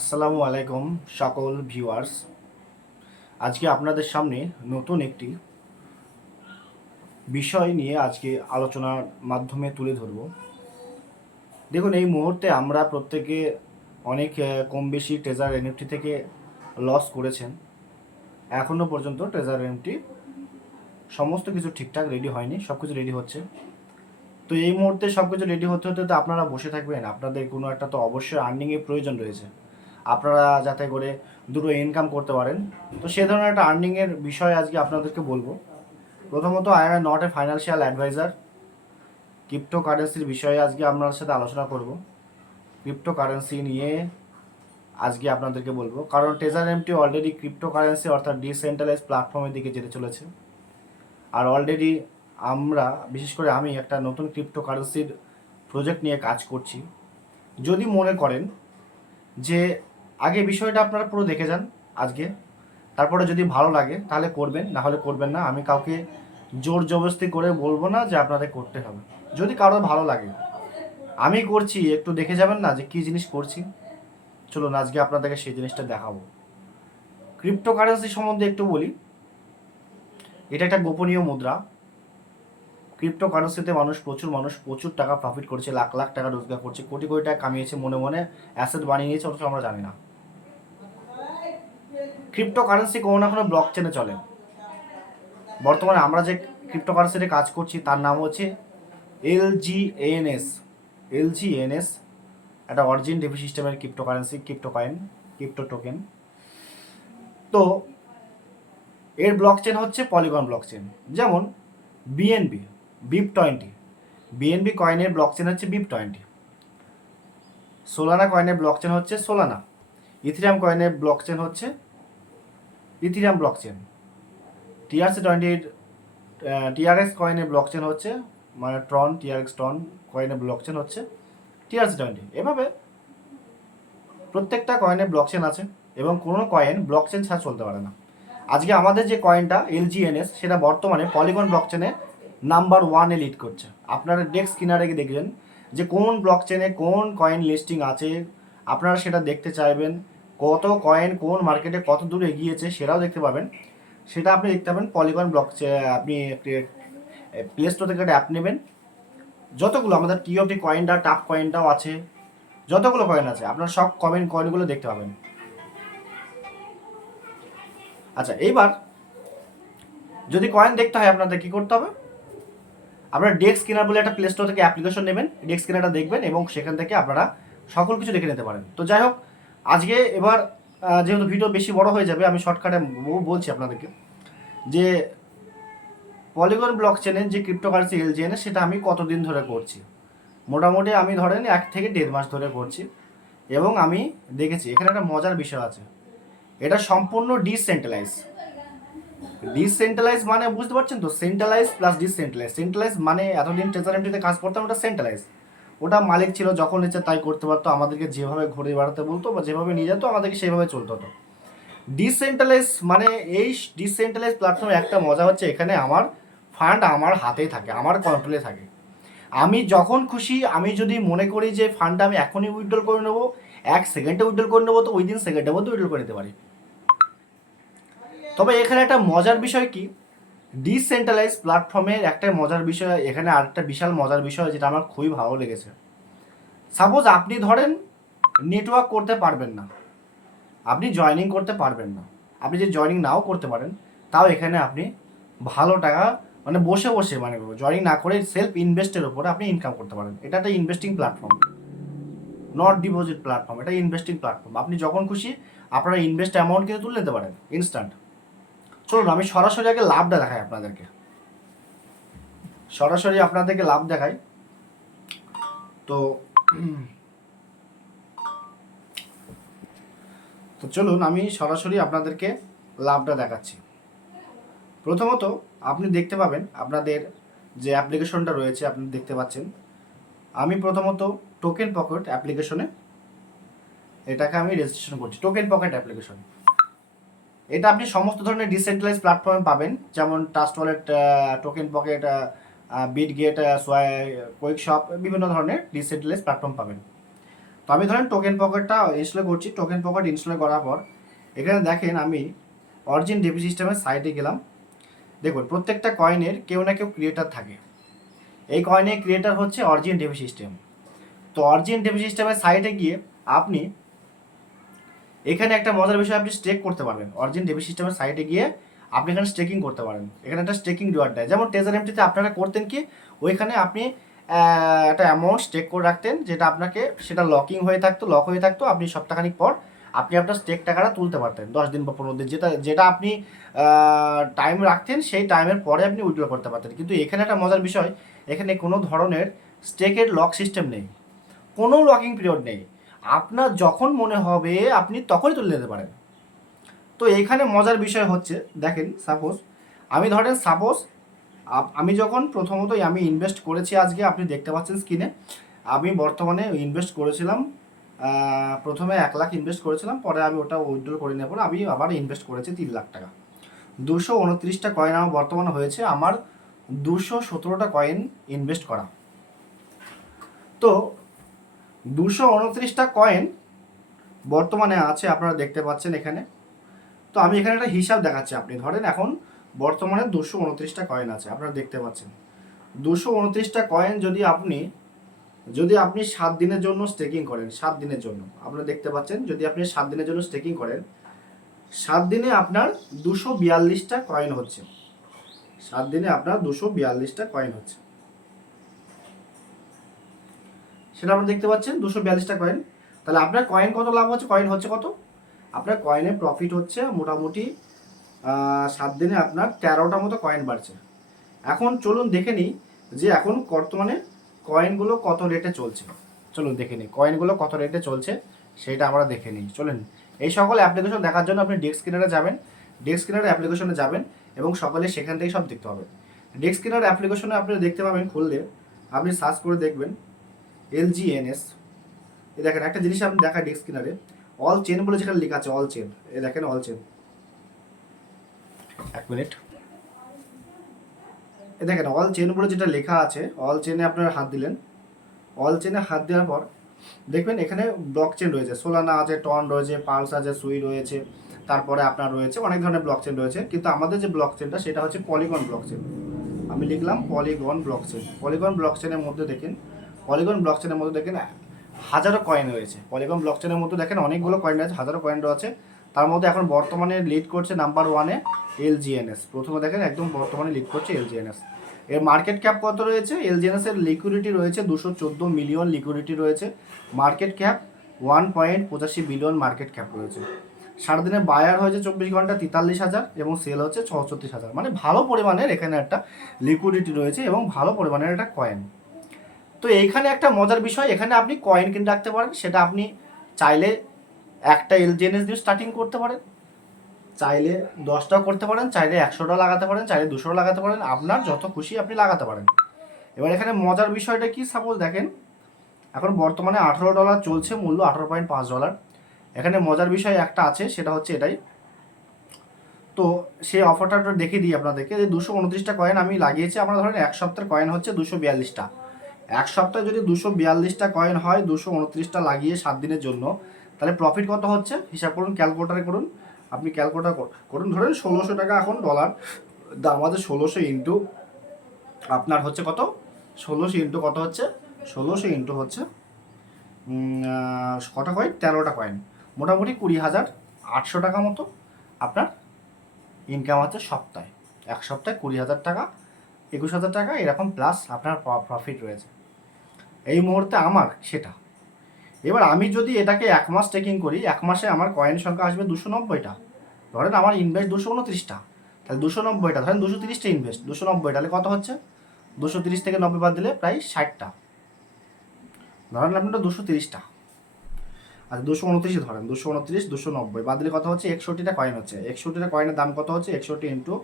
আসসালামু আলাইকুম সকল ভিউয়ার্স। আজকে আপনাদের সামনে নতুন একটি বিষয় নিয়ে আজকে আলোচনার মাধ্যমে তুলে ধরব। দেখুন, এই মুহূর্তে আমরা প্রত্যেকে অনেক কম বেশি ট্রেজার এনএফটি থেকে লস করেছেন। এখনও পর্যন্ত ট্রেজার এনএফটি সমস্ত কিছু ঠিকঠাক রেডি হয়নি সব কিছু রেডি হচ্ছে। তো এই মুহূর্তে সব কিছু রেডি হতে হতে তো আপনারা বসে থাকবেন। আপনাদের কোনো একটা তো অবশ্যই আর্নিংয়ের প্রয়োজন রয়েছে। আপনারা যাতে করে দুটো ইনকাম করতে পারেন। তো সে ধরনের একটা আর্নিংয়ের বিষয় আজকে আপনাদেরকে বলব। প্রথমত I am not a financial advisor crypto কারেন্সির বিষয়ে আজকে আপনার সাথে আলোচনা করব। ক্রিপ্টো কারেন্সি নিয়ে আজকে আপনাদেরকে বলব। কারণ টেজার এমটি অলরেডি ক্রিপ্টো কারেন্সি অর্থাৎ ডিসেন্ট্রালাইজ প্ল্যাটফর্মের দিকে যেতে চলেছে। আর অলরেডি আমরা, বিশেষ করে আমি একটা নতুন ক্রিপ্টো কারেন্সির প্রজেক্ট নিয়ে কাজ করছি। যদি মনে করেন যে আগে বিষয়টা আপনারা পুরো দেখে যান আজকে। তারপরে যদি ভালো লাগে তাহলে করবেন, না হলে করবেন না। আমি কাউকে জোর জবরদস্তি করে বলব না যে আপনাদের করতে হবে। যদি কারও ভালো লাগে, আমি করছি, একটু দেখে যাবেন না যে কী জিনিস করছি। চলুন আজকে আপনাদেরকে সেই জিনিসটা দেখাবো। ক্রিপ্টোকারেন্সি সম্বন্ধে একটু বলি। এটা একটা গোপনীয় মুদ্রা। ক্রিপ্টোকারেন্সিতে মানুষ, প্রচুর মানুষ, প্রচুর টাকা প্রফিট করছে, লাখ লাখ টাকা রোজগার করছে, কোটি কোটি টাকা কামিয়েছে, মনে মনে অ্যাসেট বানিয়ে নিয়েছে, অথচ আমরা জানি না। ক্রিপ্টো কারেন্সি কোনো না কোনো ব্লক চেনে চলে। বর্তমানে আমরা যে ক্রিপ্টো কারেন্সিতে কাজ করছি, তার নাম হচ্ছে L G NS L G NS একটা অরিজিন ডেভি সিস্টেমের cryptocurrency crypto coin crypto token তো, এর ব্লক চেন হচ্ছে পলিগন ব্লক চেন যেমন বিএনবি বিপ টোয়েন্টি বিএনবি কয়েনের ব্লক চেন হচ্ছে বিপ টোয়েন্টি সোলানা কয়েনের ব্লক চেন হচ্ছে সোলানা ইথিরাম কয়েনের ব্লক চেন হচ্ছে ইথিরাম ব্লক চেন টিআরসি টোয়েন্টির টিআরএক্স কয়েনের ব্লক চেন হচ্ছে মানে ট্রন টিআরএক্স ট্রন কয়েনের ব্লক চেন হচ্ছে টিআরসি টোয়েন্টি এভাবে প্রত্যেকটা কয়েনের ব্লক চেন আছে এবং কোনো কয়েন ব্লক চেন ছাড়া চলতে পারে না। আজকে আমাদের যে কয়েনটা এলজিএনএস সেটা বর্তমানে পলিগন ব্লক চেনে নাম্বার ওয়ানে লিড করছে। আপনারা ডেস্ক কিনারে গিয়ে দেখবেন যে কোন ব্লক চেনে কোন কয়েন লিস্টিং আছে, আপনারা সেটা দেখতে চাইবেন। কত কয়েন কোন মার্কেটে কত দূর এগিয়েছে সেটাও দেখতে পাবেন। সেটা আপনি দেখতে পাবেন পলিগন ব্লক আপনি প্লে স্টোর থেকে একটা অ্যাপ নেবেন। যতগুলো আমাদের টিওটি কয়েনটা টাপ কয়েনটাও আছে, যতগুলো কয়েন আছে, আপনার সব কমেন্ট কয়েনগুলো দেখতে পাবেন। আচ্ছা এইবার যদি কয়েন দেখতে হয় আপনাদের কি করতে হবে? আপনারা ডেস্ক কিনার বলে একটা প্লে স্টোর থেকে অ্যাপ্লিকেশন নেবেন। ডেস্ক কিনারটা দেখবেন এবং সেখান থেকে আপনারা সকল কিছু দেখে নিতে পারেন। তো যাই হোক আজকে এবার যেহেতু ভিডিও বেশি বড় হয়ে যাবে, আমি শর্টকাটে বলছি আপনাদেরকে যে পলিগন ব্লক চেনের যে ক্রিপ্টোকারেন্সি এলজিএন সেটা আমি কতদিন ধরে করছি? মোটামুটি আমি ধরেন এক থেকে দেড় মাস ধরে করছি। এবং আমি দেখেছি, এখানে একটা মজার বিষয় আছে। এটা সম্পূর্ণ ডিসেন্ট্রালাইজ ডিসেন্ট্রালাইজ মানে বুঝতে পারছেন তো? সেন্ট্রালাইজ প্লাস ডিসেন্ট্রালাইজ সেন্ট্রালাইজ মানে এতদিন ট্রেজার এমটিতে কাজ করতাম, ওটা সেন্ট্রালাইজ ওটা মালিক ছিল, যখন ইচ্ছে তাই করতে পারতো, আমাদেরকে যেভাবে ঘুরে বেড়াতে বলতো বা যেভাবে নিয়ে যেত, আমাদেরকে সেভাবে চলতে হতো। ডিসেন্ট্রালাইজ মানে এই ডিসেন্ট্রালাইজ প্ল্যাটফর্মে একটা মজা হচ্ছে, এখানে আমার ফান্ড আমার হাতেই থাকে, আমার কন্ট্রোলে থাকে। আমি যখন খুশি, আমি যদি মনে করি যে ফান্ডটা আমি এখনই উইথড্রল করে নেব, এক সেকেন্ডে উইথড্রল করে নেব, তো ওই দিন সেকেন্ডের মধ্যে উইথড্রল করে নিতে পারি। তবে এখানে একটা মজার বিষয় কি? ডিসেন্ট্রালাইজ প্ল্যাটফর্মের একটা মজার বিষয়, এখানে আরেকটা বিশাল মজার বিষয় যেটা আমার খুবই ভালো লেগেছে। সাপোজ আপনি ধরেন নেটওয়ার্ক করতে পারবেন না। আপনি জয়নিং করতে পারবেন না। আপনি যে জয়নিং নাও করতে পারেন, তাও এখানে আপনি ভালো টাকা মানে বসে বসে মানে জয়নিং না করে সেলফ ইনভেস্টের উপরে আপনি ইনকাম করতে পারেন। এটা একটা investing platform not deposit platform এটা ইনভেস্টিং প্ল্যাটফর্ম আপনি যখন খুশি, আপনারা ইনভেস্ট অ্যামাউন্ট কিন্তু তুলে নিতে পারেন ইনস্ট্যান্ট চলুন, আমি সরাসরি আগে লাভটা দেখাই আপনাদেরকে। সরাসরি আপনাদেরকে লাভ দেখাই। তো তো চলুন, আমি সরাসরি আপনাদেরকে লাভটা দেখাচ্ছি। প্রথমত, আপনি দেখতে পাবেন আপনাদের যে অ্যাপ্লিকেশনটা রয়েছে, আপনি দেখতে পাচ্ছেন। আমি প্রথমত টোকেন পকেট অ্যাপ্লিকেশনে, এটাকে আমি রেজিস্ট্রেশন করছি। Token pocket application. এটা আপনি সমস্ত ধরনের ডিসেন্ট্রালাইজ প্ল্যাটফর্মে পাবেন, যেমন trust wallet token pocket Bitget quake shop বিভিন্ন ধরনের ডিসেন্ট্রালাইজ প্ল্যাটফর্ম পাবেন। তো আমি ধরেন টোকেন পকেটটা ইনস্টল করছি টোকেন পকেট ইনস্টল করার পর, এখানে দেখেন আমি অরিজিন ডেপি সিস্টেমের সাইটে গেলাম। দেখুন, প্রত্যেকটা কয়েনের কেউ না কেউ ক্রিয়েটার থাকে। এই কয়েনের ক্রিয়েটার হচ্ছে অরিজিন ডেপি সিস্টেম তো অরিজিন ডেপি সিস্টেমের সাইটে গিয়ে আপনি এখানে একটা মজার বিষয়, আপনি স্টেক করতে পারবেন। অরিজিন ডেবি সিস্টেমের সাইটে গিয়ে আপনি এখানে স্টেকিং করতে পারেন। এখানে একটা স্টেকিং রিওয়ার্ড দেয়। যেমন টেজার এমটিতে আপনারা করতেন কি, ওইখানে আপনি একটা অ্যামাউন্ট স্টেক করে রাখতেন, যেটা আপনাকে, সেটা লকিং হয়ে থাকতো লক হয়ে থাকতো, আপনি সপ্তাহখানিক পর আপনি আপনার স্টেক টাকাটা তুলতে পারতেন, দশ দিন বা পনেরো দিন। যেটা যেটা আপনি টাইম রাখতেন, সেই টাইমের পরে আপনি উইথড্র করতে পারতেন। কিন্তু এখানে একটা মজার বিষয়, এখানে কোনো ধরনের স্টেকের লক সিস্টেম নেই। কোনো লকিং পিরিয়ড নেই। আপনার যখন মনে হবে, আপনি তখনই তুলে নিতে পারেন। তো এখানে মজার বিষয় হচ্ছে, দেখেন সাপোজ আমি ধরেন সাপোজ আমি যখন প্রথমতই আমি ইনভেস্ট করেছি আজকে, আপনি দেখতে পাচ্ছেন স্ক্রিনে আমি বর্তমানে ইনভেস্ট করেছিলাম প্রথমে এক লাখ ইনভেস্ট করেছিলাম, পরে আমি ওটা উইথড্র করে নেওয়ার পর আমি আবার ইনভেস্ট করেছি তিন লাখ টাকা। দুশো উনত্রিশটা কয়েন আমার বর্তমানে হয়েছে, আমার দুশো সতেরোটা কয়েন ইনভেস্ট করা। তো দুশো উনত্রিশটা কয়েন বর্তমানে আছে, আপনারা দেখতে পাচ্ছেন এখানে। তো আমি এখানে একটা হিসাব দেখাচ্ছি আপনি। ধরেন এখন বর্তমানে দুশো উনত্রিশটা কয়েন আছে, আপনারা দেখতে পাচ্ছেন। দুশো উনত্রিশটা কয়েন যদি আপনি যদি আপনি সাত দিনের জন্য স্টেকিং করেন, সাত দিনের জন্য, আপনারা দেখতে পাচ্ছেন, যদি আপনি সাত দিনের জন্য স্টেকিং করেন, সাত দিনে আপনার দুশো বিয়াল্লিশটা কয়েন হচ্ছে। সাত দিনে আপনার দুশো বিয়াল্লিশটা কয়েন হচ্ছে। সেটা আপনি দেখতে পাচ্ছেন, দুশো বিয়াল্লিশটা কয়েন তাহলে আপনার কয়েন কত লাভ হচ্ছে? কয়েন হচ্ছে কত? আপনার কয়েনে প্রফিট হচ্ছে মোটামুটি সাত দিনে আপনার তেরোটা মতো কয়েন বাড়ছে। এখন চলুন দেখে নিই যে এখন বর্তমানে কয়েনগুলো কত রেটে চলছে। চলুন দেখে নিই কয়েনগুলো কত রেটে চলছে, সেটা আমরা দেখে নিই। চলুন, এই সকল অ্যাপ্লিকেশন দেখার জন্য আপনি ডেস্ক স্ক্রিনারে যাবেন। ডেস্ক স্ক্রিনার অ্যাপ্লিকেশনে যাবেন এবং সকালে সেখান থেকে সব দেখতে হবে ডেস্ক স্ক্রিনার অ্যাপ্লিকেশনে আপনি দেখতে পাবেন খুললে, আপনি সার্চ করে দেখবেন। এলজিএনএস। এই দেখেন একটা জিনিস আপনি দেখা ডেস্ক স্ক্রিনারে অল চেন বলে যেখানে লেখা আছে অল চেন এই দেখেন অল চেন এক মিনিট। এই দেখেন অল চেন বলে যেটা লেখা আছে অল চেনে আপনারা হাত দিলেন। অল চেনে হাত দেওয়ার পর দেখবেন এখানে ব্লক চেন রয়েছে। সোলানা আছে টন রয়েছে পালস আছে সুই রয়েছে তারপরে আপনার রয়েছে অনেক ধরনের ব্লক চেন রয়েছে। কিন্তু আমাদের যে ব্লক চেনটা সেটা হচ্ছে পলিগন ব্লক চেন আমি লিখলাম Polygon block chain Polygon block চেনের মধ্যে দেখেন পলিগন ব্লক চেনের মধ্যে দেখেন, হাজারো কয়েন রয়েছে। পলিগন ব্লক চেনের মধ্যে দেখেন অনেকগুলো কয়েন রয়েছে, হাজারো কয়েন রয়েছে। তার মধ্যে এখন বর্তমানে লিড করছে নাম্বার ওয়ানে এলজিএনএস প্রথমে দেখেন একদম বর্তমানে লিড করছে এলজিএনএস এর মার্কেট ক্যাপ কত রয়েছে? এলজিএনএস এর লিকুইডিটি রয়েছে দুশো চোদ্দ মিলিয়ন লিকুইডিটি রয়েছে। মার্কেট ক্যাপ ওয়ান পয়েন্ট পঁচাশি বিলিয়ন মার্কেট ক্যাপ রয়েছে। সারাদিনে বায়ার হয়েছে চব্বিশ ঘণ্টা তেতাল্লিশ হাজার এবং সেল হচ্ছে ছচল্লিশ হাজার। মানে ভালো পরিমাণের এখানে একটা লিকুইডিটি রয়েছে এবং ভালো পরিমাণের একটা কয়েন তো এইখানে একটা মজার বিষয়, এখানে আপনি কয়েন কিনে রাখতে পারেন, সেটা আপনি চাইলে একটা এলজিএনএস দিয়ে স্টার্টিং করতে পারেন। চাইলে দশটাও করতে পারেন, চাইলে একশোটা লাগাতে পারেন, চাইলে দুশোটা লাগাতে পারেন, আপনার যত খুশি আপনি লাগাতে পারেন। এবার এখানে মজার বিষয়টা কি সাপোজ দেখেন, এখন বর্তমানে আঠেরো ডলার চলছে, মূল্য আঠারো পয়েন্ট পাঁচ ডলার এখানে মজার বিষয় একটা আছে, সেটা হচ্ছে এটাই। তো সেই অফারটা দেখে দিই আপনাদেরকে, যে দুশো উনত্রিশটা কয়েন আমি লাগিয়েছি, আমরা ধরেন এক সপ্তাহের কয়েন হচ্ছে দুশো বিয়াল্লিশটা। এক সপ্তাহে যদি দুশো বিয়াল্লিশটা কয়েন হয়, দুশো উনত্রিশটা লাগিয়ে সাত দিনের জন্য, তাহলে প্রফিট কত হচ্ছে? হিসাব করুন ক্যালকুলেটারে করুন। আপনি ক্যালকুলেটার করুন, ধরেন ষোলোশো টাকা এখন ডলার আছে ষোলোশো ইন্টু আপনার হচ্ছে কত? ষোলোশো ইন্টু কত হচ্ছে? ষোলোশো ইন্টু হচ্ছে কটা কয়েন তেরোটা কয়েন মোটামুটি কুড়ি হাজার আটশো টাকা মতো আপনার ইনকাম আছে সপ্তাহে। এক সপ্তাহে কুড়ি হাজার টাকা, একুশ হাজার টাকা, এরকম প্লাস আপনার প্রফিট রয়েছে। এই মুহূর্তে আমার, সেটা। এবার আমি যদি এটাকে এক মাস টেকিং করি, এক মাসে আমার কয়েন সংখ্যা আসবে দুশো নব্বইটা। ধরেন আমার ইনভেস্ট দুশো উনত্রিশটা। তাহলে দুশো নব্বইটা, ধরেন দুশো তিরিশটা ইনভেস্ট দুশো নব্বই তাহলে কত হচ্ছে? দুশো তিরিশ থেকে নব্বই বাদ দিলে প্রায় ষাটটা। ধরেন আপনার দুশো তিরিশটা। আচ্ছা দুশো উনত্রিশে ধরেন, দুশো উনত্রিশ, দুশো নব্বই, বাদ দিলে কত হচ্ছে? একষট্টিটা কয়েন হচ্ছে। একষট্টিটা কয়েনের দাম কত হচ্ছে? একষট্টি ইন্টু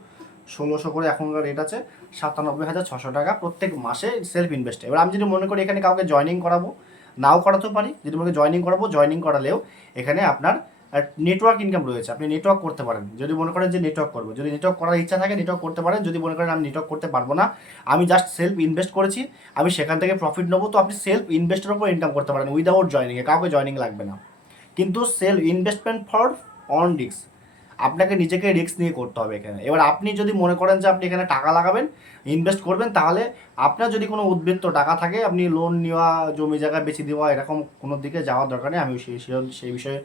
ষোলোশো করে এখনকার রেট আছে, সাতানব্বই হাজার ছশো টাকা প্রত্যেক মাসে সেলফ ইনভেস্ট এবার আমি যদি মনে করি এখানে কাউকে জয়নিং করাবো, নাও করাতেও পারি, যদি মনে জয়নিং করাবো জয়নিং করালেও এখানে আপনার নেটওয়ার্ক ইনকাম রয়েছে, আপনি নেটওয়ার্ক করতে পারেন। যদি মনে করেন যে নেটওয়ার্ক করব, যদি নেটওয়ার্ক করার ইচ্ছা থাকে নেটওয়ার্ক করতে পারেন, যদি মনে করেন আমি নেটওয়ার্ক করতে পারব না, আমি জাস্ট সেলফ ইনভেস্ট করেছি, আমি সেখান থেকে প্রফিট নেব, তো আপনি সেলফ ইনভেস্টের উপর ইনকাম করতে পারেন উইদাউট জয়নিংয়ে কাউকে জয়নিং লাগবে না। কিন্তু সেলফ ইনভেস্টমেন্ট ফর অন রিক্স আপনাকে নিজেকে রিস্ক নিয়ে করতে হবে এখানে। এবার আপনি যদি মনে করেন যে আপনি এখানে টাকা লাগাবেন ইনভেস্ট করবেন, তাহলে আপনার যদি কোনো উদ্বৃত্ত টাকা থাকে, আপনি লোন নেওয়া, জমি জায়গা বেশি দেওয়া, এরকম কোনো দিকে যাওয়ার দরকার নেই। আমি সেই সেই- বিষয়ে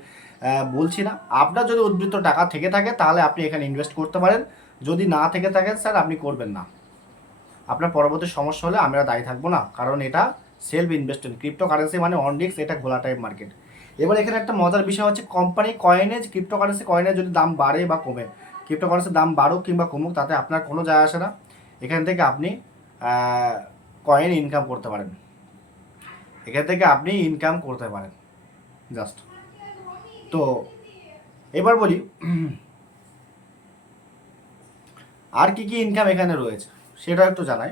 বলছি না। আপনার যদি উদ্বৃত্ত টাকা থেকে থাকে, তাহলে আপনি এখানে ইনভেস্ট করতে পারেন। যদি না থেকে থাকেন, স্যার, আপনি করবেন না। আপনার পরবর্তী সমস্যা হলে আমরা দায়ী থাকব না। কারণ এটা সেলফ ইনভেস্টমেন্ট ক্রিপ্টো কারেন্সি মানে অন রিক্স এটা ঘোলা টাইপ মার্কেট এবার এখানে একটা মজার বিষয় হচ্ছে কোম্পানি কয়েনের ক্রিপ্টো কারেন্সি কয়েনের যদি দাম বাড়ে বা কমে ক্রিপ্টো কারেন্সির দাম বাড়ুক কিংবা কমুক, তাতে আপনার কোনো যায় আসে না। এখান থেকে আপনি কয়েন ইনকাম করতে পারেন। এখান থেকে আপনি ইনকাম করতে পারেন। জাস্ট তো, এবার বলি, আর কি কি ইনকাম এখানে রয়েছে, সেটাও একটু জানাই।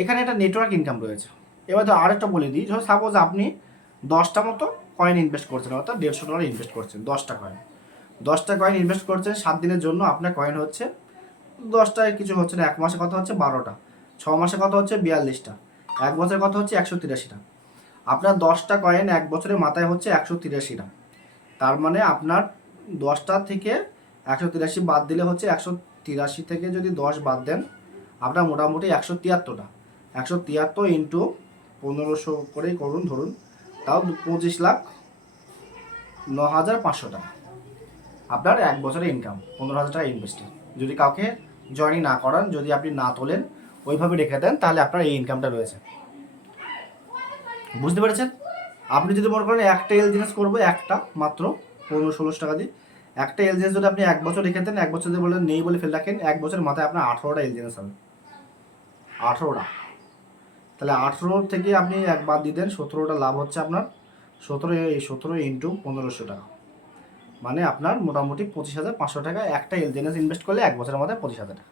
এখানে একটা নেটওয়ার্ক ইনকাম রয়েছে। এবার তো আরেকটা বলে দিই, ধরো সাপোজ আপনি দশটা মতো কয়েন ইনভেস্ট করছেন, অর্থাৎ দেড়শো ডলার ইনভেস্ট করছেন, দশটা কয়েন দশটা কয়েন ইনভেস্ট করছেন, সাত দিনের জন্য আপনার কয়েন হচ্ছে দশটায় কিছু হচ্ছে না, এক মাসে কথা হচ্ছে? বারোটা। ছ মাসে কথা হচ্ছে? বিয়াল্লিশটা। এক বছরে কথা হচ্ছে? একশো তিরাশিটা। আপনার দশটা কয়েন এক বছরের মাথায় হচ্ছে একশো তিরাশিটা। তার মানে আপনার দশটা থেকে একশো তিরাশি বাদ দিলে হচ্ছে একশো তিরাশি থেকে যদি দশ বাদ দেন, আপনার মোটামুটি একশো তিয়াত্তরটা। একশো তিয়াত্তর ইন্টু পনেরোশো করেই করুন, ধরুন তাও পঁচিশ লাখ ন হাজার পাঁচশো টাকা। আপনার এক বছরের ইনকাম পনেরো হাজার টাকা ইনভেস্টে যদি কাউকে জয়েনিং না করান, যদি আপনি না তোলেন, ওইভাবে রেখে দেন, তাহলে আপনার এই ইনকামটা রয়েছে। বুঝতে পেরেছেন? আপনি যদি মনে করেন একটা এল জিনিস করব, একটা মাত্র পনেরো ষোলোশো টাকা দিয়ে। একটা এল জিনিস যদি আপনি এক বছর রেখে দেন, এক বছর যদি বলেন, নেই বলে ফেল রাখেন, এক বছরের মাথায় আপনার আঠেরোটা এল হবে। আঠেরোটা। তাহলে আঠেরো থেকে আপনি এক বাদ দিয়ে দেন, সতেরোটা লাভ হচ্ছে আপনার সতেরো এই সতেরো ইন্টু পনেরোশো টাকা। মানে আপনার মোটামুটি পঁচিশ হাজার পাঁচশো টাকা, একটা এলজেনেস ইনভেস্ট করলে এক বছরের মধ্যে পঁচিশ হাজার টাকা।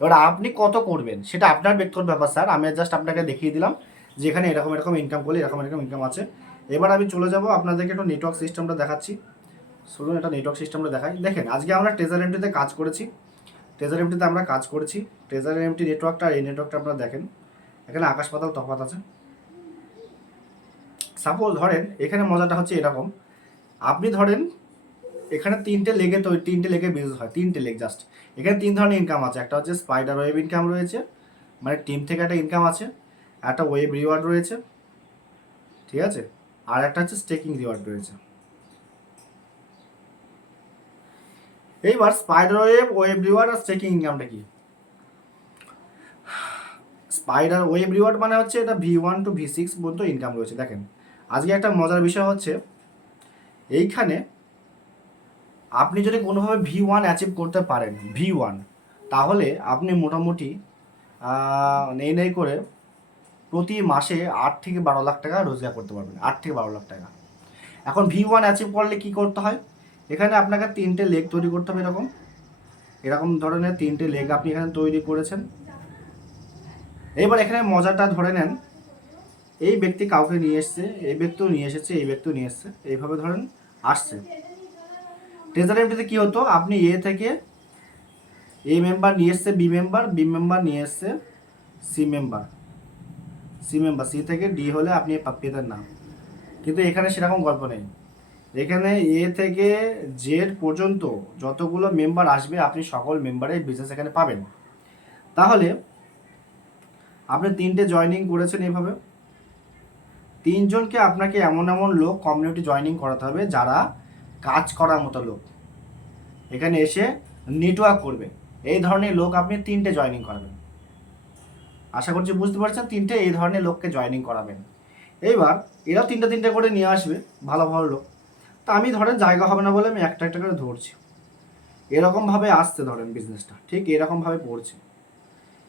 এবার আপনি কত করবেন, সেটা আপনার ব্যক্তিগত ব্যাপার স্যার, আমি জাস্ট আপনাকে দেখিয়ে দিলাম যে এখানে এরকম এরকম ইনকাম করলে এরকম এরকম ইনকাম আছে। এবার আমি চলে যাব, আপনাদেরকে একটু নেটওয়ার্ক সিস্টেমটা দেখাচ্ছি। শুনুন এটা নেটওয়ার্ক সিস্টেমটা দেখাই। দেখেন, আজকে আমরা ট্রেজার এমটিতে কাজ করেছি। ট্রেজার এমটিতে আমরা কাজ করেছি। ট্রেজার এমটি নেটওয়ার্কটা এই নেটওয়ার্কটা আপনারা দেখেন। এখানে আকাশ পাতাল তফাত আছে। সাপোজ ধরেন, এখানে মজাটা হচ্ছে এরকম। আপনি ধরেন, এখানে তিনটে লেগে তো তিনটে লেগে বিজনেস হয়, তিনটে লেগ জাস্ট এখানে তিন ধরনের ইনকাম আছে, একটা হচ্ছে স্পাইডার ওয়েব ইনকাম রয়েছে মানে টিম থেকে একটা ইনকাম আছে, একটা ওয়েব রিওয়ার্ড রয়েছে, ঠিক আছে? আর একটা হচ্ছে স্টেকিং রিওয়ার্ড রয়েছে। এইবার স্পাইডার ওয়েব ওয়েব রিওয়ার্ড আর স্টেকিং ইনকামটা কি? স্পাইডার ওয়েব রিওয়ার্ড মানে হচ্ছে এটা V one two V six পর্যন্ত ইনকাম রয়েছে, দেখেন। আজকে একটা মজার বিষয় হচ্ছে, এইখানে আপনি যদি কোনোভাবে ভি ওয়ান অ্যাচিভ করতে পারেন ভি ওয়ান তাহলে আপনি মোটামুটি নেই নেই করে প্রতি মাসে আট থেকে বারো লাখ টাকা রোজগার করতে পারবেন, আট থেকে বারো লাখ টাকা। এখন ভি ওয়ান অ্যাচিভ করলে কী করতে হয়? এখানে আপনাকে তিনটে লেগ তৈরি করতে হবে এরকম। এরকম ধরনের তিনটে লেগ আপনি এখানে তৈরি করেছেন। এবার এখানে মজাটা ধরে নেন। এই ব্যক্তি কাউকে নিয়ে এসছে, এই ব্যক্তিও নিয়ে এসেছে, এই ব্যক্তিও নিয়ে এসছে। এইভাবে ধরেন আসছে। ট্রেজার এমটিতে কী হতো? আপনি এ থেকে এ মেম্বার নিয়ে এসছে বি মেম্বার বি মেম্বার নিয়ে এসছে C member C member C থেকে ডি হলে আপনি পেতেন না কিন্তু এখানে সেরকম গল্প নেই। এখানে এ থেকে জেড পর্যন্ত যতগুলো মেম্বার আসবে, আপনি সকল মেম্বারের বিজনেস এখানে পাবেন। তাহলে আপনি তিনটে জয়নিং করেছেন এভাবে তিনজনকে আপনাকে এমন এমন লোক কমিউনিটি জয়নিং করাতে হবে যারা কাজ করার মতো লোক। এখানে এসে নেটওয়ার্ক করবে। এই ধরনের লোক আপনি তিনটে জয়নিং করাবেন। আশা করছি বুঝতে পারছেন, তিনটে এই ধরনের লোককে জয়নিং করাবেন। এইবার এরাও তিনটে তিনটে করে নিয়ে আসবে, ভালো ভালো লোক। তা আমি ধরেন জায়গা হবে না বলে আমি একটা একটা করে ধরছি। এরকমভাবে আসছে ধরেন বিজনেসটা ঠিক এরকমভাবে পড়ছে।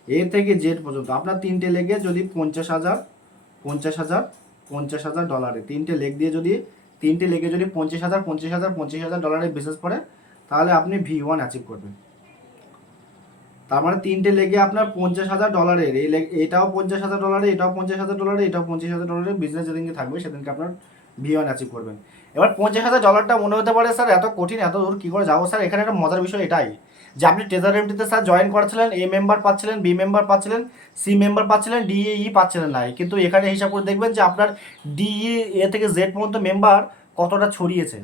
এ থেকে জেড পর্যন্ত। আপনার তিনটে লেগে যদি পঞ্চাশ হাজার পঞ্চাশ হাজার পঞ্চাশ হাজার ডলারে তিনটে লেগ দিয়ে যদি, তিনটে লেগে যদি পঞ্চাশ হাজার পঞ্চাশ হাজার পঞ্চাশ হাজার ডলারের বিজনেস পড়ে, তাহলে আপনি ভি ওয়ান অ্যাচিভ করবেন। তার মানে তিনটে লেগে আপনার পঞ্চাশ হাজার ডলারের এই লেগ, এটাও পঞ্চাশ হাজার ডলারে এটাও পঞ্চাশ হাজার ডলারে এটাও পঞ্চাশ হাজার ডলারের বিজনেস যেদিনকে থাকবে, সেদিনকে আপনার ভি ওয়ান অ্যাচিভ করবেন। এবার পঞ্চাশ হাজার ডলারটা মনে হতে পারে, স্যার, এত কঠিন, এত দূর কী করে যাব? স্যার, এখানে একটা মজার বিষয় এটাই। যে আপনি ট্রেজার এমটিতে স্যার জয়েন করেছিলেন এ মেম্বার পাচ্ছিলেন বি মেম্বার পাচ্ছিলেন সি মেম্বার পাচ্ছিলেন ডি ই পাচ্ছিলেন না। কিন্তু এখানে হিসাব করে দেখবেন যে আপনার ডি এ থেকে জেড পর্যন্ত মেম্বার কতটা ছড়িয়েছে,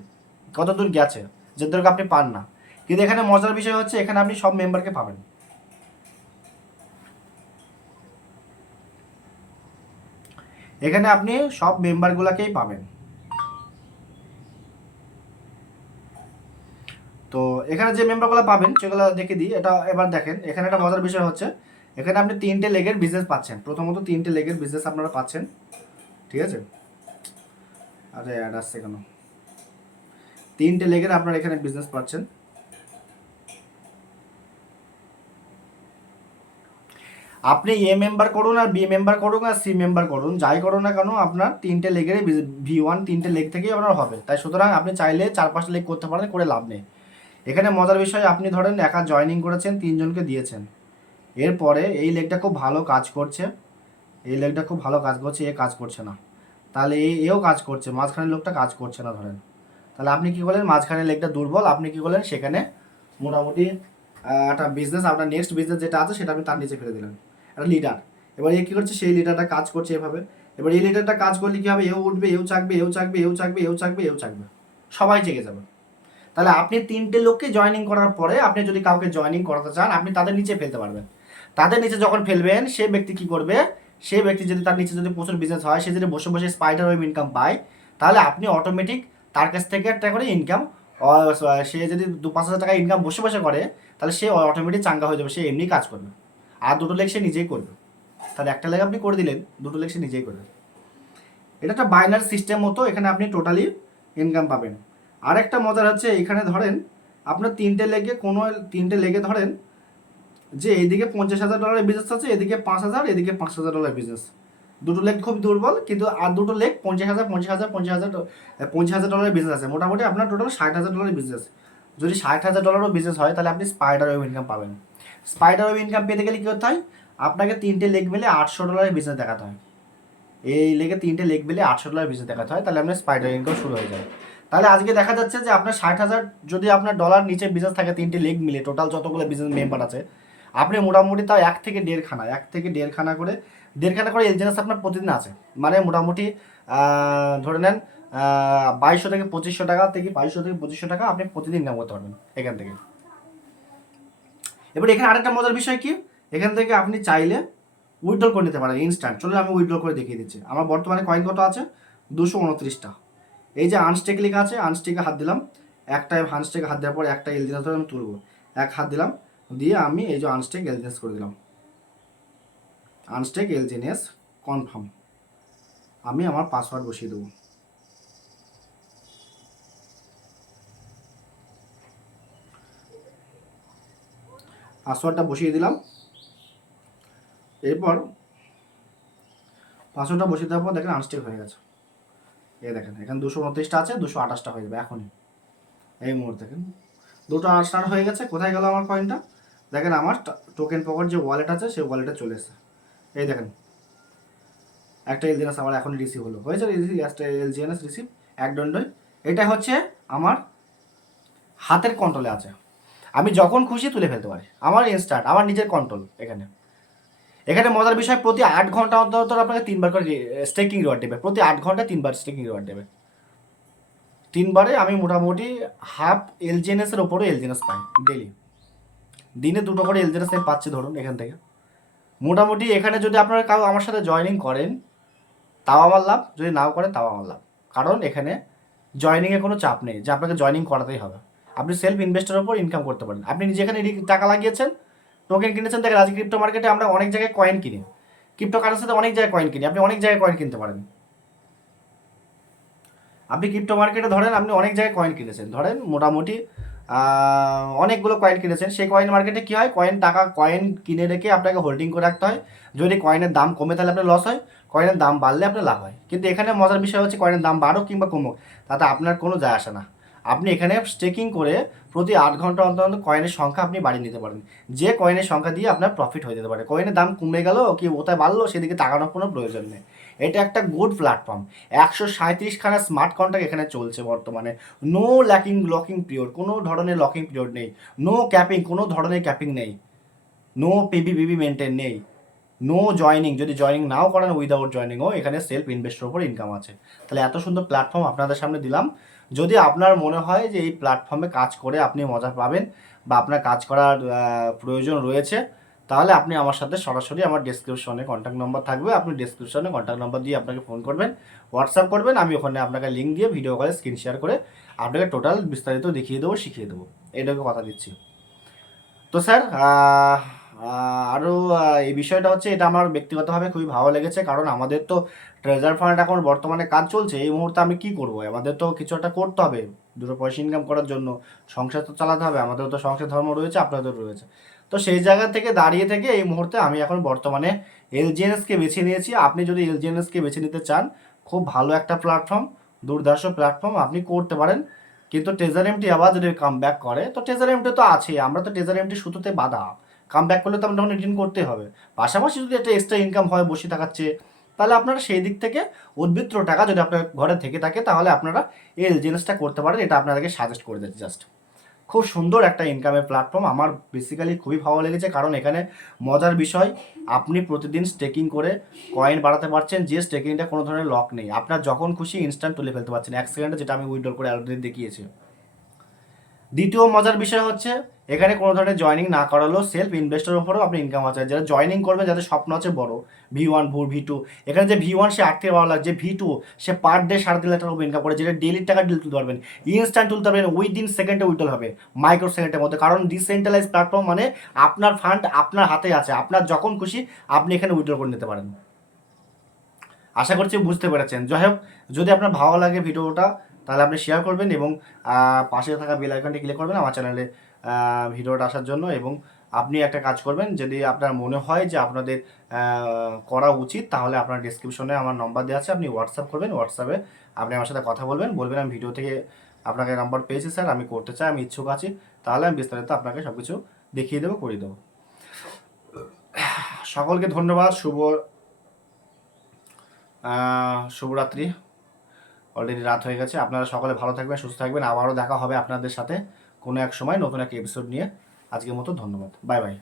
কত দূর গেছে, যে যেদেরকে আপনি পান না। কিন্তু এখানে মজার বিষয় হচ্ছে, এখানে আপনি সব মেম্বারকে পাবেন। এখানে আপনি সব মেম্বারগুলোকেই পাবেন। তো এখানে যে মেম্বারগুলো পাবেন, সেগুলো দেখে দিই। এটা এবার দেখেন, এখানে একটা মজার বিষয় হচ্ছে, এখানে আপনি তিনটে লেগের বিজনেস পাচ্ছেন। প্রথমত তিনটে লেগের বিজনেস আপনারা পাচ্ছেন, ঠিক আছে? আরে অ্যাড আসছে কেন? তিনটে লেগের আপনারা এখানে বিজনেস পাচ্ছেন। আপনি এ মেম্বার করুন আর বি মেম্বার করুন আর সি মেম্বার করুন, যাই করুন না কেন, আপনার তিনটে লেগের ভি ওয়ান তিনটে লেগ থেকেই আপনার হবে। তাই সুতরাং আপনি চাইলে চার পাঁচটা লেগ করতে পারেন, করে লাভ নেই। এখানে মজার বিষয়, আপনি ধরেন একা জয়নিং করেছেন, তিনজনকে দিয়েছেন। এরপরে এই লেগটা খুব ভালো কাজ করছে। এই লেগটা খুব ভালো কাজ করছে, এ কাজ করছে না। তাহলে এ, এও কাজ করছে, মাঝখানের লোকটা কাজ করছে না ধরেন। তাহলে আপনি কী করলেন? মাঝখানের লেগটা দুর্বল, আপনি কী করলেন? সেখানে মোটামুটি একটা বিজনেস আপনার নেক্সট বিজনেস যেটা আছে, সেটা আপনি তার নিচে ফেলে দিলেন। একটা লিডার এবার এ কী করছে? সেই লিডারটা কাজ করছে এভাবে। এবার এই লিডারটা কাজ করলে কী হবে? এও উঠবে, এও চাকবে এও চাকবে এও চাকবে এও চাকবে এও চাকবে। সবাই জেগে যাবে। তাহলে আপনি তিনটে লোককে জয়েনিং করার পরে আপনি যদি কাউকে জয়েনিং করাতে চান, আপনি তাদের নিচে ফেলতে পারবেন। তাদের নিচে যখন ফেলবেন, সে ব্যক্তি কি করবে? সে ব্যক্তি যদি তার নিচে যদি প্রচুর বিজনেস হয়, সে যদি বসে বসে স্পাইডার ওয়েব ইনকাম পায়, তাহলে আপনি অটোমেটিক তার কাছ থেকে একটা করে ইনকাম সে যদি দু পাঁচ হাজার টাকা ইনকাম বসে বসে করে, তাহলে সে অটোমেটিক চাঙ্গা হয়ে যাবে, সে এমনি কাজ করবে। আর দুটো লেগ সে নিজেই করবে। তাহলে একটা লেগ আপনি করে দিলেন, দুটো লেগ সে নিজেই করবে। এটা একটা বাইনারি সিস্টেম মতো এখানে আপনি টোটালি ইনকাম পাবেন। আর একটা মজার হচ্ছে এখানে ধরেন আপনার তিনটে লেগে কোনো তিনটে লেগে ধরেন যে এইদিকে পঞ্চাশ হাজার ডলারের বিজনেস আছে, এদিকে পাঁচ হাজার, এদিকে পাঁচ হাজার ডলারের বিজনেস দুটো লেগ খুব দুর্বল, কিন্তু আর দুটো লেগ পঞ্চাশ হাজার পঞ্চাশ হাজার পঞ্চাশ হাজার পঞ্চাশ হাজার ডলারের বিজনেস আছে। মোটামুটি আপনার টোটাল ষাট হাজার ডলারের বিজনেস যদি ষাট হাজার ডলারও বিজনেস হয়, তাহলে আপনি স্পাইডার ওয়েব ইনকাম পাবেন। স্পাইডার ওয়েব ইনকাম পেতে গেলে কী করতে হয়? আপনাকে তিনটে লেগ মিলে আটশো ডলারের বিজনেস দেখাতে হয়। এই লেগে তিনটে লেগ মিলে আটশো ডলারের বিজনেস দেখাতে হয়, তাহলে আপনার স্পাইডার ইনকাম শুরু হয়ে যায়। তাহলে আজকে দেখা যাচ্ছে যে আপনার ষাট হাজার যদি আপনার ডলার নিচে বিজনেস থাকে, তিনটে লেগ মিলে টোটাল যতগুলো বিজনেস মেম্বার আছে, আপনি মোটামুটি তাও এক থেকে দেড়খানা এক থেকে দেড়খানা করে দেড়খানা করে এলজেন্স আপনার প্রতিদিন আছে। মানে মোটামুটি ধরে নেন বাইশশো থেকে পঁচিশশো টাকা থেকে বাইশশো থেকে পঁচিশশো টাকা আপনি প্রতিদিন ইনকাম করতে পারবেন এখান থেকে। এবার এখানে আরেকটা মজার বিষয় কি? এখান থেকে আপনি চাইলে উইথড্র করে নিতে পারেন ইনস্ট্যান্ট চলুন আমি উইথড্র করে দেখিয়ে দিচ্ছি। আমার বর্তমানে কয়েন কত আছে? দুশো উনত্রিশটা। এই যে আনস্টেক লেখা আছে আনস্টেকে হাত দিলাম। একটা আনস্টেকে হাত দেওয়ার পর একটা এলজিনেস ধরে আমি তুলবো। এক হাত দিলাম, দিয়ে আমি এই যে আনস্টেক এলজিনেস করে দিলাম। আনস্টেক এলজিনেস কনফার্ম আমি আমার পাসওয়ার্ড বসিয়ে দেবো। পাসওয়ার্ডটা বসিয়ে দিলাম। এরপর পাসওয়ার্ডটা বসিয়ে দেওয়ার পর দেখেন আনস্টেক হয়ে গেছে। এই দেখেন, এখানে দুশো উনত্রিশটা আছে, দুশো আঠাশটা হয়ে যাবে এখনই। এই মুহূর্তে দেখেন, দুটো স্টার্ট হয়ে গেছে। কোথায় গেল আমার কয়েনটা দেখেন আমার টোকেন পকেট যে ওয়ালেট আছে, সেই ওয়ালেটে চলে এসেছে। এই দেখেন, একটা এলজিএনএস আমার এখনই রিসিভ হলো। হয়েছে একটা এলজিএনএস রিসিভ এক দণ্ডই। এটা হচ্ছে আমার হাতের কন্ট্রোলে আছে। আমি যখন খুশি তুলে ফেলতে পারি। আমার ইনস্টার্ট আমার নিজের কন্ট্রোল এখানে। এখানে মজার বিষয়, প্রতি আট ঘণ্টা অন্তর অন্তর আপনাকে তিনবার করে স্টেকিং রিওয়ার্ড দেবে। প্রতি আট ঘণ্টা তিনবার স্টেকিং রিওয়ার্ড দেবে। তিনবারে আমি মোটামুটি হাফ এলজিএনএস এর ওপরে এলজিএনএস পাই ডেলি দিনে দুটো করে এলজিএনএস আমি পাচ্ছি ধরুন এখান থেকে। মোটামুটি এখানে যদি আপনারা কাউ আমার সাথে জয়েনিং করেন, তাও আমার লাভ, যদি নাও করেন, তাও আমার লাভ। কারণ এখানে জয়েনিংয়ে কোনো চাপ নেই, যে আপনাকে জয়েনিং করাতেই হবে। আপনি সেলফ ইনভেস্টের ওপর ইনকাম করতে পারেন। আপনি নিজে এখানে টাকা লাগিয়েছেন টোকেন কিনেছেন দেখেন আজকে ক্রিপ্টো মার্কেটে আমরা অনেক জায়গায় কয়েন কিনি। ক্রিপ্টো কারেন্সিতে অনেক জায়গায় কয়েন কিনি, আপনি অনেক জায়গায় কয়েন কিনতে পারেন। আপনি ক্রিপ্টো মার্কেটে ধরেন, আপনি অনেক জায়গায় কয়েন কিনেছেন। ধরেন মোটামুটি অনেকগুলো কয়েন কিনেছেন। সেই কয়েন মার্কেটে কি হয়? কয়েন টাকা কয়েন কিনে রেখে আপনাকে হোল্ডিং করে রাখতে হয়। যদি কয়েনের দাম কমে, তাহলে আপনার লস হয়। কয়েনের দাম বাড়লে আপনার লাভ হয়। কিন্তু এখানে মজার বিষয় হচ্ছে কয়েনের দাম বাড়ুক কিংবা কমুক, তাতে আপনার কোনো যায় আসে না। আপনি এখানে স্টেকিং করে প্রতি আট ঘণ্টা অন্তর অন্তর কয়েনের সংখ্যা আপনি বাড়িয়ে নিতে পারেন। যে কয়েনের সংখ্যা দিয়ে আপনার প্রফিট হয়ে যেতে পারে। কয়েনের দাম কমে গেল কি ওটায় বাড়লো সেদিকে তাকানোর কোনো প্রয়োজন নেই। এটা একটা গুড প্ল্যাটফর্ম একশো সাঁত্রিশখানা স্মার্ট কন্ট্যাক্ট এখানে চলছে বর্তমানে। নো ল্যাকিং লকিং পিরিয়ড কোনো ধরনের লকিং পিরিয়ড নেই। নো ক্যাপিং কোনো ধরনের ক্যাপিং নেই। নো পিবি বিবি মেনটেন নেই। নো জয়নিং যদি জয়নিং নাও করেন উইদাউট জয়নিংও এখানে সেলফ ইনভেস্টের ওপর ইনকাম আছে। তাহলে এত সুন্দর প্ল্যাটফর্ম আপনাদের সামনে দিলাম। যদি আপনার মনে হয় যে এই প্ল্যাটফর্মে কাজ করে আপনি মজা পাবেন বা আপনার কাজ করার প্রয়োজন রয়েছে, তাহলে আপনি আমার সাথে সরাসরি আমার ডেসক্রিপশনে কন্ট্যাক্ট নম্বর থাকবে। আপনি ডেসক্রিপশনে কন্ট্যাক্ট নম্বর দিয়ে আপনাকে ফোন করবেন হোয়াটসঅ্যাপ করবেন, আমি ওখানে আপনাকে লিঙ্ক দিয়ে ভিডিও কলে স্ক্রিন শেয়ার করে আপনাকে টোটাল বিস্তারিত দেখিয়ে দেবো, শিখিয়ে দেবো। এটাকে কথা দিচ্ছি। তো স্যার আরও এই বিষয়টা হচ্ছে এটা আমার ব্যক্তিগতভাবে খুবই ভালো লেগেছে, কারণ আমাদের তো ট্রেজার ফান্ড এখন বর্তমানে কাজ চলছে, এই মুহূর্তে আমি কি করব? আমাদের তো কিছু একটা করতে হবে, দুটো পয়সা ইনকাম করার জন্য, সংসার তো চালাতে হবে, আমাদেরও তো সংসার ধর্ম রয়েছে আপনাদের রয়েছে। তো সেই জায়গা থেকে দাঁড়িয়ে থেকে এই মুহূর্তে আমি এখন বর্তমানে এলজিএনএসকে বেছে নিয়েছি, আপনি যদি এলজিএনএসকে বেছে নিতে চান, খুব ভালো একটা প্ল্যাটফর্ম দুর্দার্শ প্ল্যাটফর্ম আপনি করতে পারেন। কিন্তু ট্রেজার এমটি আবার যদি কাম ব্যাক করে, তো ট্রেজার এমটি তো আছে আমরা তো ট্রেজার এমটি সুতোতে বাধা। কাম ব্যাক করলে তো আমরা তখন রিটার্ন করতে হবে। পাশাপাশি যদি একটা এক্সট্রা ইনকাম হয় বসে থাকাচ্ছে তাহলে আপনারা সেই দিক থেকে উদ্বৃত্ত টাকা যদি আপনার ঘরে থেকে থাকে, তাহলে আপনারা এই জিনিসটা করতে পারেন। এটা আপনাদেরকে সাজেস্ট করে দিচ্ছি জাস্ট খুব সুন্দর একটা ইনকামের প্ল্যাটফর্ম আমার বেসিক্যালি খুবই ভালো লেগেছে, কারণ এখানে মজার বিষয়, আপনি প্রতিদিন স্টেকিং করে কয়েন বাড়াতে পারছেন, যে স্টেকিংটা কোনো ধরনের লক নেই। আপনার যখন খুশি ইনস্ট্যান্ট তুলে ফেলতে পারছেন। এক সেকেন্ডে যেটা আমি উইড্রল করে অলরেডি দেখিয়েছি। দ্বিতীয় মজার বিষয় হচ্ছে, এখানে কোনো ধরনের জয়নিং না করালেও সেলফ ইনভেস্টের উপরেও আপনি ইনকাম আছে। যারা জয়নিং করবে, যাদের স্বপ্ন আছে বড় ভি ওয়ান ভোর ভি টু এখানে যে ভি ওয়ান সে আট থেকে লাখ যে ভি টু সে পার ডে সাড়ে তিন লাখ টাকা ইনকাম করে যেটা ডেলি টাকা ডিল তুলতে পারবেন। ইনস্ট্যান্ট তুলতে পারবেন উইদিন সেকেন্ডে উইডল হবে মাইক্রো সেকেন্ডের মধ্যে। কারণ ডিসেন্ট্রালাইজ প্ল্যাটফর্ম মানে আপনার ফান্ড আপনার হাতে আছে, আপনার যখন খুশি আপনি এখানে উইড্রল করে নিতে পারেন। আশা করছি বুঝতে পেরেছেন। যাই হোক, যদি আপনার ভালো লাগে ভিডিওটা তাহলে আপনি শেয়ার করবেন এবং পাশে থাকা বেল আইকনটি ক্লিক করবেন আমার চ্যানেলে ভিডিওটা আসার জন্য এবং আপনি একটা কাজ করবেন, যদি আপনার মনে হয় যে আপনাদের করা উচিত, তাহলে আপনার ডিসক্রিপশনে আমার নম্বর দেওয়া আছে, আপনি হোয়াটসঅ্যাপ করবেন হোয়াটসঅ্যাপে আপনি আমার সাথে কথা বলবেন বলবেন আমি ভিডিও থেকে আপনাকে নাম্বার পেয়েছি স্যার আমি করতে চাই, আমি ইচ্ছুক আছি, তাহলে আমি বিস্তারিত আপনাকে সব কিছু দেখিয়ে দেবো, করিয়ে দেবো। সকলকে ধন্যবাদ, শুভ শুভরাত্রি। অলরেডি রাত হয়ে গেছে। আপনারা সকলে ভালো থাকবেন, সুস্থ থাকবেন। আবারও দেখা হবে আপনাদের সাথে কোনো এক সময় নতুন এক এপিসোড নিয়ে। আজকের মতো ধন্যবাদ। Bye bye